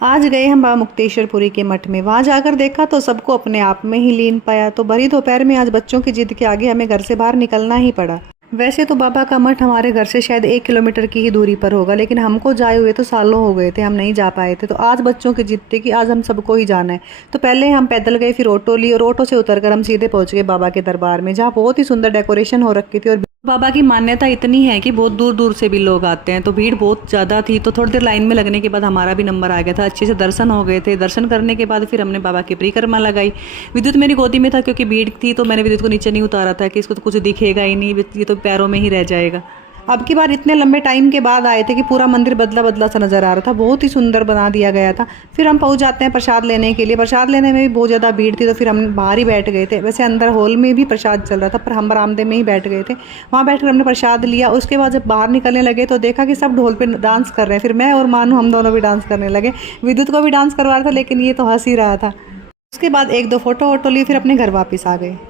आज गए हम बाबा मुक्तेश्वरपुरी के मठ में। वहाँ जाकर देखा तो सबको अपने आप में ही लीन पाया। तो भरी दोपहर में आज बच्चों की जिद के आगे हमें घर से बाहर निकलना ही पड़ा। वैसे तो बाबा का मठ हमारे घर से शायद 1 किलोमीटर की ही दूरी पर होगा, लेकिन हमको जाए हुए तो सालों हो गए थे, हम नहीं जा पाए थे। तो आज बच्चों की जिद थी कि आज हम सबको ही जाना है। तो पहले हम पैदल गए, फिर ऑटो ली और ऑटो से उतरकर हम सीधे पहुंच गए बाबा के दरबार में, जहाँ बहुत ही सुंदर डेकोरेशन हो रखी थी। और बाबा की मान्यता इतनी है कि बहुत दूर दूर से भी लोग आते हैं, तो भीड़ बहुत ज़्यादा थी। तो थोड़ी देर लाइन में लगने के बाद हमारा भी नंबर आ गया था। अच्छे से दर्शन हो गए थे। दर्शन करने के बाद फिर हमने बाबा की परिक्रमा लगाई। विद्युत मेरी गोदी में था, क्योंकि भीड़ थी तो मैंने विद्युत को नीचे नहीं उतारा था कि इसको तो कुछ दिखेगा ही नहीं, ये तो पैरों में ही रह जाएगा। अब की बार इतने लंबे टाइम के बाद आए थे कि पूरा मंदिर बदला बदला सा नज़र आ रहा था, बहुत ही सुंदर बना दिया गया था। फिर हम पहुंच जाते हैं प्रसाद लेने के लिए। प्रसाद लेने में भी बहुत ज़्यादा भीड़ थी, तो फिर हम बाहर ही बैठ गए थे। वैसे अंदर हॉल में भी प्रसाद चल रहा था, पर हम बरामदे में ही बैठ गए थे। वहाँ बैठकर हमने प्रसाद लिया। उसके बाद जब बाहर निकलने लगे तो देखा कि सब ढोल पे डांस कर रहे हैं। फिर मैं और मानू हम दोनों भी डांस करने लगे। विद्युत को भी डांस करवा रहा था, लेकिन ये तो हंस ही रहा था। उसके बाद 1-2 फोटो वोटो ली, फिर अपने घर वापस आ गए।